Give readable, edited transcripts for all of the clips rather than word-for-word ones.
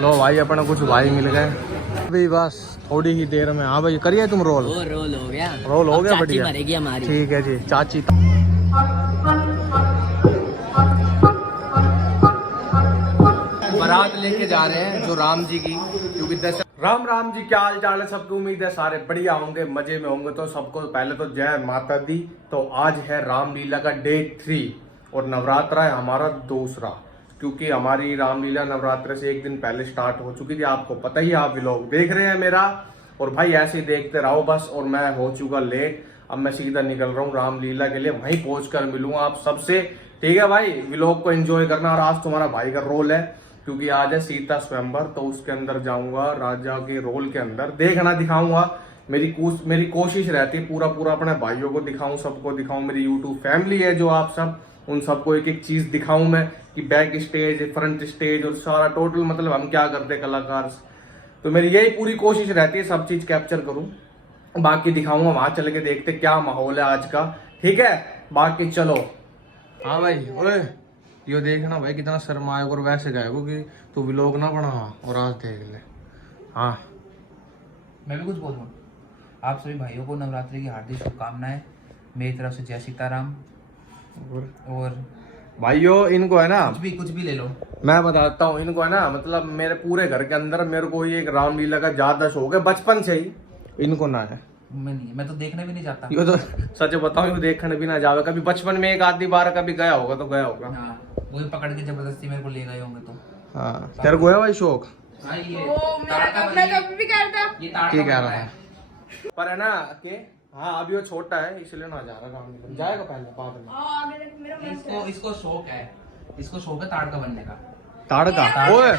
लो भाई अपना कुछ भाई मिल गए अभी बस थोड़ी ही देर में। हाँ भाई करिए तुम रोल। रोल हो गया, रोल हो गया बढ़िया। मरेगी हमारी। ठीक है जी चाची। बारात लेके जा रहे हैं जो राम जी की, क्योंकि राम राम जी क्या हाल चाल है सबकी। उम्मीद है सारे बढ़िया होंगे, मजे में होंगे। तो सबको पहले तो जय माता दी। तो आज है रामलीला का डे 3 और नवरात्रा है हमारा दूसरा, क्योंकि हमारी रामलीला नवरात्र से एक दिन पहले स्टार्ट हो चुकी थी। आपको पता ही, आप व्लॉग देख रहे हैं मेरा, और भाई ऐसे ही देखते रहो बस। और मैं हो चुका लेट, अब मैं सीधा निकल रहा हूँ रामलीला के लिए, वहीं पहुंचकर मिलूंगा आप सबसे। ठीक है भाई, व्लॉग को एंजॉय करना। और आज तुम्हारा भाई का रोल है, क्योंकि आज है सीता स्वयंवर, तो उसके अंदर जाऊंगा राजा के रोल के अंदर। देखना, दिखाऊंगा। मेरी कोशिश रहती है पूरा अपने भाइयों को दिखाऊं, सबको दिखाऊं। मेरी यूट्यूब फैमिली है जो आप सब, उन सबको एक एक चीज दिखाऊं मैं, कि बैक स्टेज, फ्रंट स्टेज और सारा टोटल, मतलब हम क्या करते हैं कलाकार। तो मेरी यही पूरी कोशिश रहती है, सब चीज कैप्चर करूं। बाकी दिखाऊंगा, वहां चल के देखते क्या माहौल है आज का। ठीक है, बाकी चलो। हाँ भाई, ओए यो देखना भाई कितना शर्माए और वैसे गए वो कि तू व्लॉग ना बना और आज देख ले। हाँ मैं भी कुछ बोलूँ। आप सभी भाइयों को नवरात्रि की हार्दिक शुभकामनाएं मेरी तरफ से। जय सीताराम। और भाइयों इनको है ना, कुछ भी ले लो। मैं बताता हूँ इनको है ना, मतलब मेरे पूरे घर के अंदर मेरे को ये एक रामलीला का ज्यादा शौक है, बचपन से ही। इनको ना है, मैं तो देखने भी नहीं जाता। यो तो सच बताऊं, यो देखने भी ना जावे। कभी बचपन में एक आधी बार कभी गया होगा तो गया होगा। हाँ, वही पकड़ के जबरदस्ती मेरे को ले गए होंगे तो। हाँ तेरे को है भाई शौक? हाँ, ये ठीक है रहा है पर है ना कि हाँ अभी वो छोटा है इसलिए ना जा रहा रामलीला। जाएगा पहले बाद में। इसको शौक है, ताड़का बनने का। ताड़का? ओए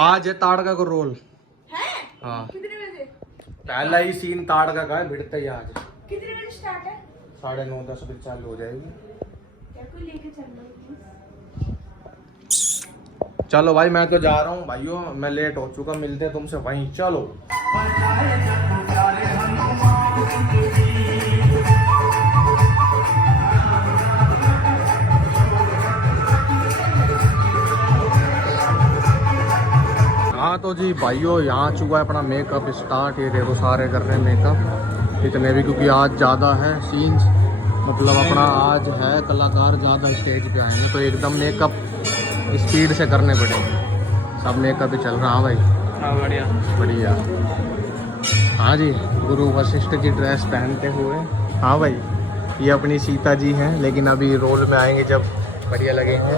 आज है ताड़का को रोल है। हाँ पहला ही सीन ताड़का का है, भिड़ते ही आज। कितने बजे स्टार्ट है? 9:30 बजे चालू हो जाएगी। लेके चलना। चलो भाई मैं तो जा रहा हूँ भाइयों, मैं लेट हो चुका। मिलते हैं तुमसे वहीं, चलो। हाँ तो जी भाइयों, यहाँ चुका है अपना मेकअप स्टार्ट। ये देखो सारे कर रहे हैं मेकअप इतने भी, क्योंकि आज ज़्यादा है सीन्स, मतलब अपना आज है कलाकार ज़्यादा स्टेज पे आएंगे, तो एकदम मेकअप स्पीड से करने पड़ेंगे। सब मेकअप ही चल रहा। हाँ भाई, हाँ बढ़िया बढ़िया। हाँ जी, गुरु वशिष्ठ की ड्रेस पहनते हुए। हाँ भाई, ये अपनी सीता जी हैं, लेकिन अभी रोल में आएंगे जब बढ़िया लगेंगे।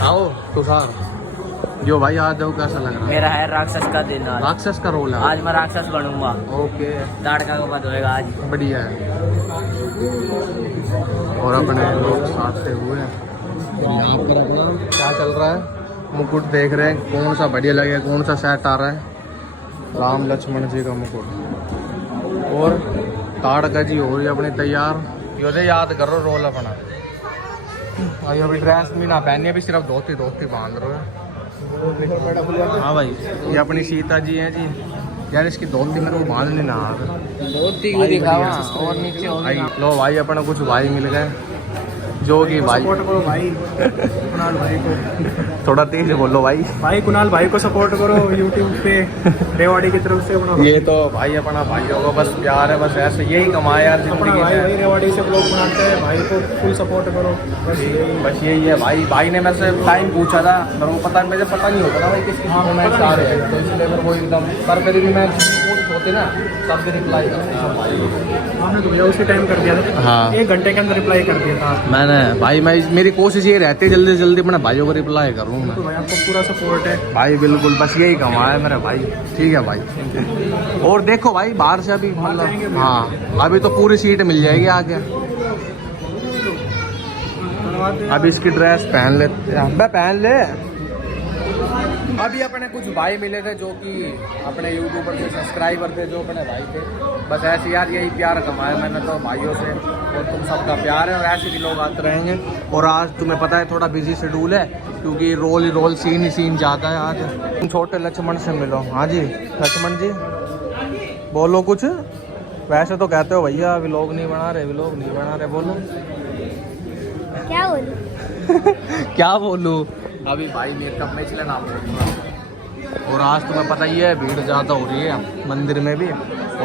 आओ तुषार, जो भाई आज हो कैसा लग रहा है? मेरा है राक्षस का दिन। आज राक्षस का रोल है आज मैं राक्षस बनूंगा। ओके, ताड़का का वध होएगा आज। बढ़िया है। और अपने लोग साथ से हुए हैं। यहाँ पर अपना क्या चल रहा है, मुकुट देख रहे हैं कौन सा बढ़िया लगेगा, कौन सा सेट आ रहा है। राम लक्ष्मण जी का मुकुट और ताड़का जी हो रही है अपनी तैयार। योदे याद करो रोल अपना। भाई अभी ड्रेस भी ना पहनी, अभी सिर्फ धोती बांध रहे हो। हाँ भाई, ये अपनी सीता जी हैं जी। यार इसकी धोती मेरे को बांधनी ना आ रही। धोती को दिखावा और नीचे लो भाई अपना कुछ भाई मिल गए, जो कि भाई सपोर्ट करो भाई कुणाल भाई को। थोड़ा तेज बोलो भाई कुणाल भाई को सपोर्ट करो यूट्यूब पे रेवाड़ी की तरफ से अपना। ये तो भाई अपना भाइयों को बस प्यार है, बस ऐसे यही कमाए यार अपना जिंदगी भाई में। रेवाड़ी से ब्लॉग बनाते हैं, भाई को फुल सपोर्ट करो। बस यही है भाई। भाई ने मेरे से टाइम पूछा था, मेरे को पता नहीं होता ना भाई किसकी कमेंट्स आ रहे हैं, तो इसलिए मेरे को एकदम पर फिर भी मैं पोस्ट होते ना सब भी रिप्लाई करता हूँ। आपने तो भैया उसी टाइम कर दिया था। हाँ 1 घंटे के अंदर रिप्लाई कर दिया था मैंने भाई। मेरी कोशिश ये रहती है जल्दी से जल्दी अपने भाइयों को रिप्लाई करूँ मैं। तो भाई आपको पूरा सपोर्ट है भाई बिल्कुल, बस यही कमा है मेरे भाई। ठीक है भाई। और देखो भाई बाहर से अभी मतलब हाँ अभी तो पूरी सीट मिल जाएगी आगे। अभी इसकी ड्रेस पहन लेते, मैं पहन ले। अभी अपने कुछ भाई मिले थे जो कि अपने यूट्यूबर के सब्सक्राइबर थे, जो अपने भाई थे। बस ऐसे यार यही प्यार कमाया मैंने तो भाइयों से, और तुम सबका प्यार है और ऐसे भी लोग आते रहेंगे। और आज तुम्हें पता है थोड़ा बिजी शेड्यूल है, क्योंकि रोल सीन ही सीन जाता है आज। तुम छोटे लक्ष्मण से मिलो। हाँ जी लक्ष्मण जी बोलो कुछ। वैसे तो कहते हो भैया व्लॉग नहीं बना रहे, बोलो। क्या बोलूं? क्या बोलूं? अभी भाई मेकअप में चले ना और आज तुम्हें पता ही है भीड़ ज़्यादा हो रही है मंदिर में भी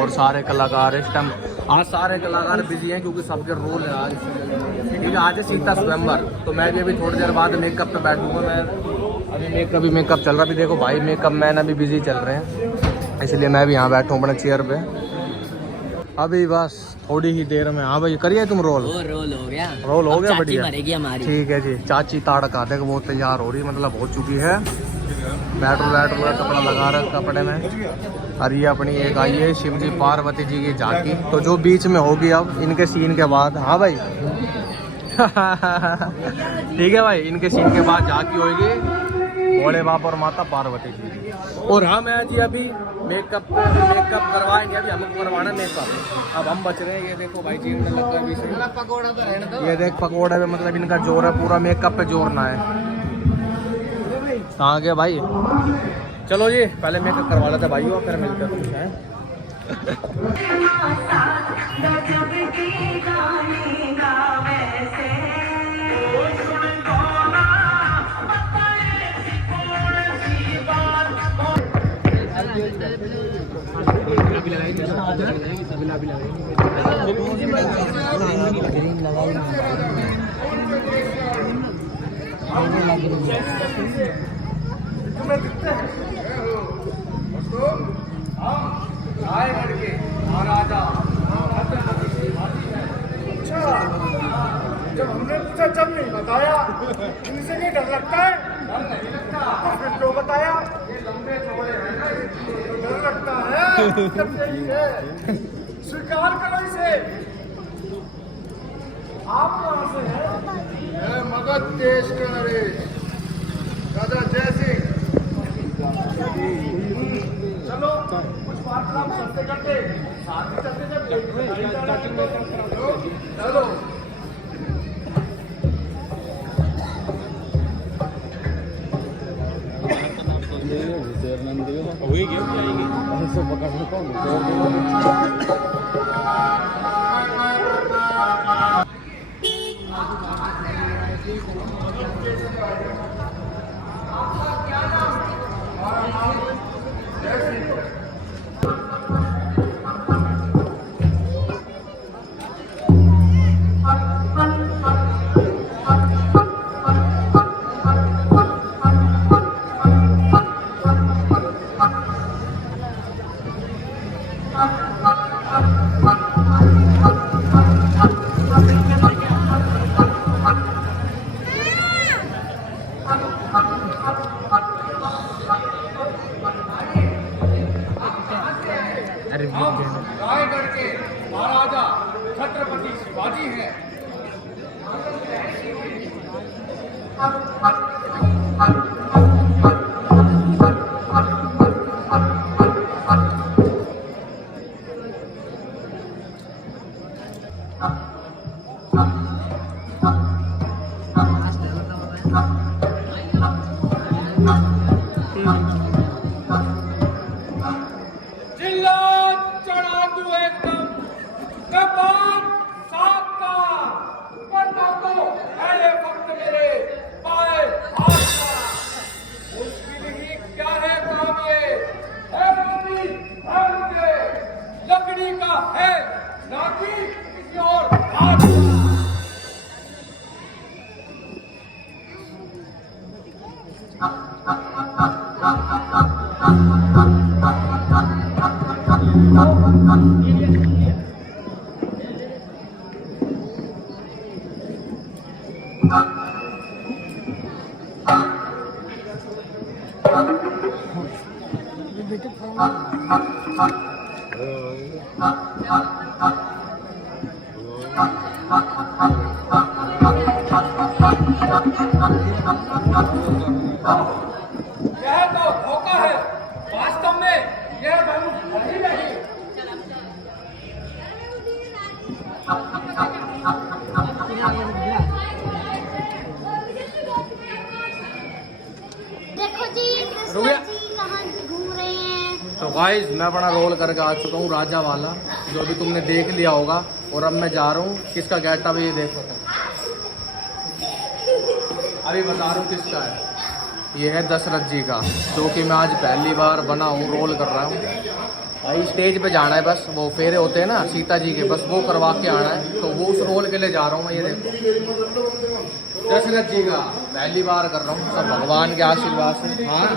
और सारे कलाकार इस टाइम आज सारे कलाकार बिजी हैं क्योंकि सबके रोल है आज क्योंकि आज है सीता स्वयंवर। तो मैं भी अभी थोड़ी देर बाद मेकअप पे बैठूंगा। मैं अभी मेकअप चल रहा है। अभी देखो भाई मेकअप मैन अभी बिजी चल रहे हैं इसलिए मैं भी यहाँ बैठा हूँ अपने चेयर पे अभी बस थोड़ी ही देर में। हाँ भाई करिए तुम रोल रोल हो गया बढ़िया मरेगी हमारी। ठीक है जी। चाची ताड़का देख वो तैयार हो रही मतलब हो चुकी है। बैटल का कपड़ा लगा रहा कपड़े में। और ये अपनी एक आई है शिव जी पार्वती जी की झांकी तो जो बीच में होगी अब इनके सीन के बाद। हाँ भाई ठीक है भाई इनके सीन के बाद झांकी होगी भोले बाबा और माता पार्वती जी। और हम हैं जी अभी मेकअप करवाएंगे। अभी हमको करवाना मेकअप। अब हम बच रहे हैं। ये देखो भाई जी ने लगा अभी से ये देख पकौड़ा पे मतलब इनका जोर है पूरा मेकअप पे जोर ना है। कहाँ गया भाई। चलो जी पहले मेकअप करवा लेते भाइयों फिर मिलते हैं। जब हमने पूछा जब नहीं बताया इनसे नहीं डर लगता है तो फिर क्यों बताया डर लगता है तब यही है स्वीकार करो इसे। आप कहाँ से हैं? मगध देश का नरेश राजा जय सिंह। चलो कुछ वार्तालाप करते करते साथ ही चलते चलो रायगढ़ के महाराजा छत्रपति शिवाजी हैं। यह तो धोखा है, वास्तव में यह धनुष नहीं नहीं। देखो जी कृष्ण जी कहाँ घूम रहे हैं। तो गाइस मैं बड़ा रोल करके आ चुका हूँ राजा वाला, जो अभी तुमने देख लिया होगा। और अब मैं जा रहा हूँ, किसका गेटअप है ये देखो। अभी बता रहा हूँ किसका है। ये है दशरथ जी का, जो कि मैं आज पहली बार बना हूँ, रोल कर रहा हूँ। भाई स्टेज पे जाना है, बस वो फेरे होते हैं ना सीता जी के, बस वो करवा के आना है, तो वो उस रोल के लिए जा रहा हूँ मैं। ये देखो दशरथ जी का पहली बार कर रहा हूँ, सब भगवान के आशीर्वाद से। हाँ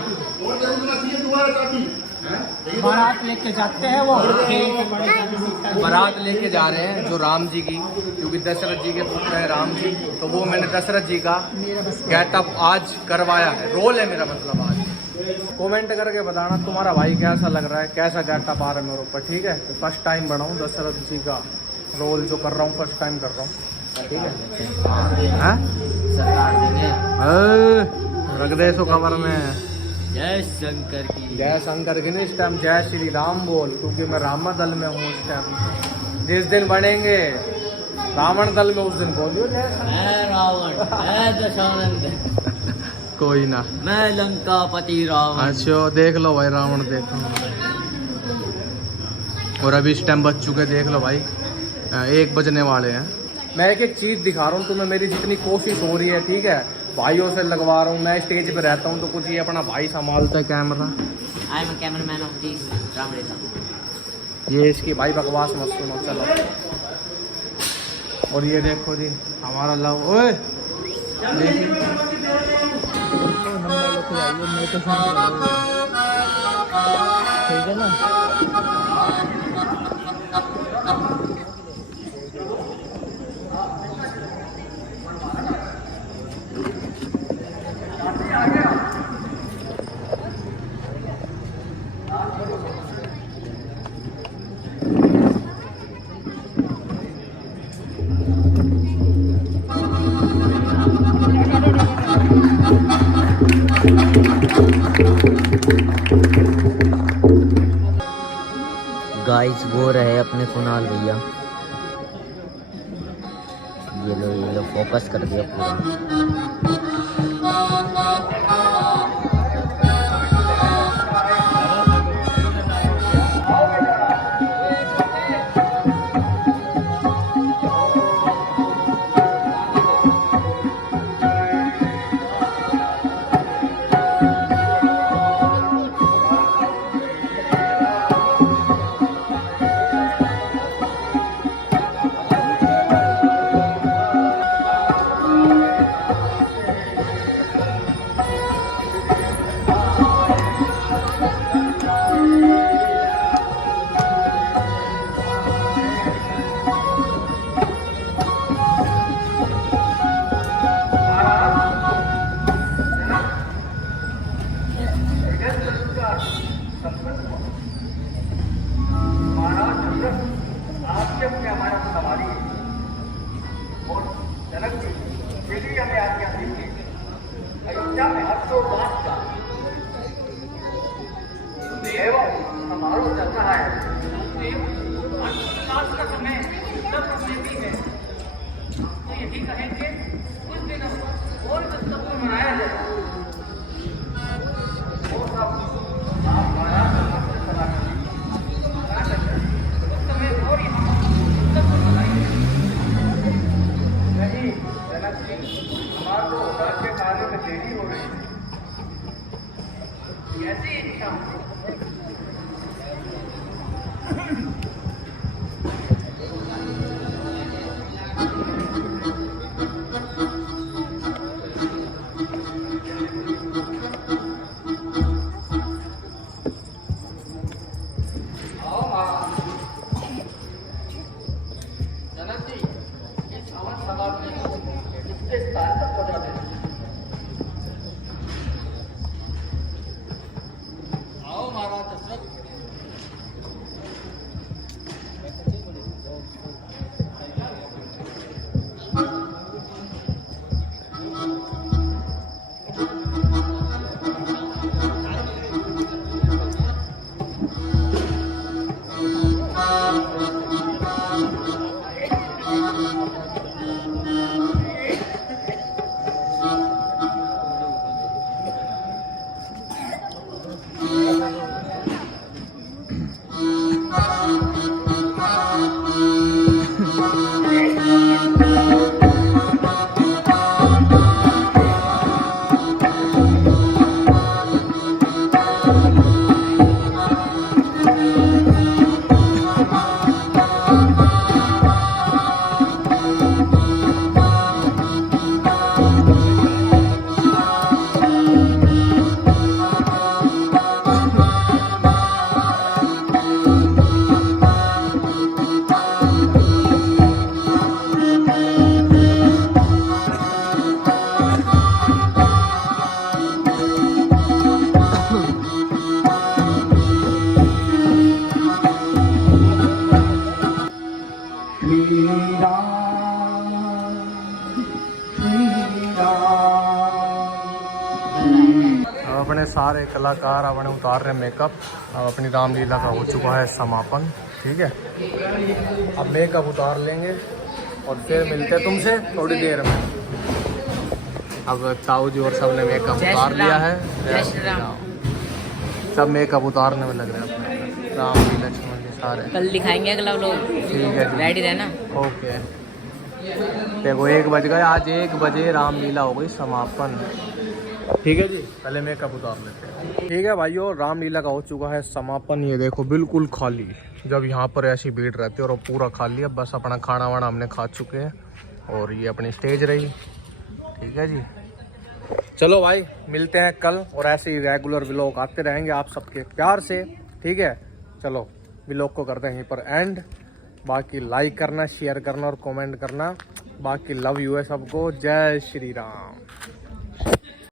बारात लेके जाते हैं वो, बारात लेके जा रहे हैं जो राम जी की, क्योंकि दशरथ जी के पुत्र है राम जी, तो वो मैंने दशरथ जी का गेटअप आज करवाया है, रोल है मेरा मतलब आज। कमेंट करके बताना तुम्हारा भाई कैसा लग रहा है, कैसा गेटअप आ रहा है मेरे ऊपर, ठीक है। तो फर्स्ट टाइम बना हूँ दशरथ जी का रोल जो कर रहा हूँ, फर्स्ट टाइम कर रहा हूँ, ठीक है। हाँ सरकार देंगे। रख दे इसको कवर में। जय शंकर की। जय शंकर की नहीं, इस टाइम जय श्री राम बोल, क्योंकि मैं रामा दल में हूँ इस टाइम। जिस दिन बनेंगे रावण दल में उस दिन बोलियो जय शंकर। मैं रावण, मैं दशानंद, कोई ना, मैं लंकापति रावण। अच्छा देख लो भाई, रावण देखो। और अभी इस टाइम बज चुके, देख लो भाई 1 बजने वाले हैं। मैं एक चीज़ दिखा रहा हूँ तुम्हें, मेरी जितनी कोशिश हो रही है, ठीक है। भाइयों से लगवा रहा हूँ, मैं स्टेज पे रहता हूँ तो कुछ ये अपना भाई संभालता है camera. I am cameraman of the Ramlila. ये इसकी भाई बकवास मत सुनो, चलो। और ये देखो जी हमारा लव, ओए ठीक है ना। गाइस वो रहे अपने कुणाल भैया, ये लो फोकस कर दिया पूरा। आओ महाराज दशरथ, अब अपने सारे कलाकार अपने उतार रहे मेकअप। अब अपनी रामलीला का हो चुका है समापन, ठीक है। अब मेकअप उतार लेंगे और फिर मिलते हैं तुमसे थोड़ी देर में। अब ताऊ जी और सब ने मेकअप उतार लिया है। जय श्री राम। सब मेकअप उतारने में लग रहे हैं अपने। राम जी लक्ष्मण जी सारे कल दिखाएंगे अगला व्लॉग। ठीक है जी। रेडी रहना। ओके। देखो 1 बज गए। आज 1 बजे रामलीला हो गई समापन, ठीक है जी। पहले मेकअप उतार लेते हैं। ठीक है भाइयों, रामलीला का हो चुका है समापन। ये देखो बिल्कुल खाली। जब यहाँ पर ऐसी भीड़ रहती है और पूरा खाली है। बस अपना खाना वाना हमने खा चुके हैं और ये अपनी स्टेज रही, ठीक है जी। चलो भाई, मिलते हैं कल और ऐसे ही रेगुलर व्लॉग आते रहेंगे आप सबके प्यार से, ठीक है। चलो व्लॉग को करते हैं यहीं पर एंड। बाकी लाइक करना, शेयर करना और कमेंट करना। बाकी लव यू है सबको। जय श्री राम।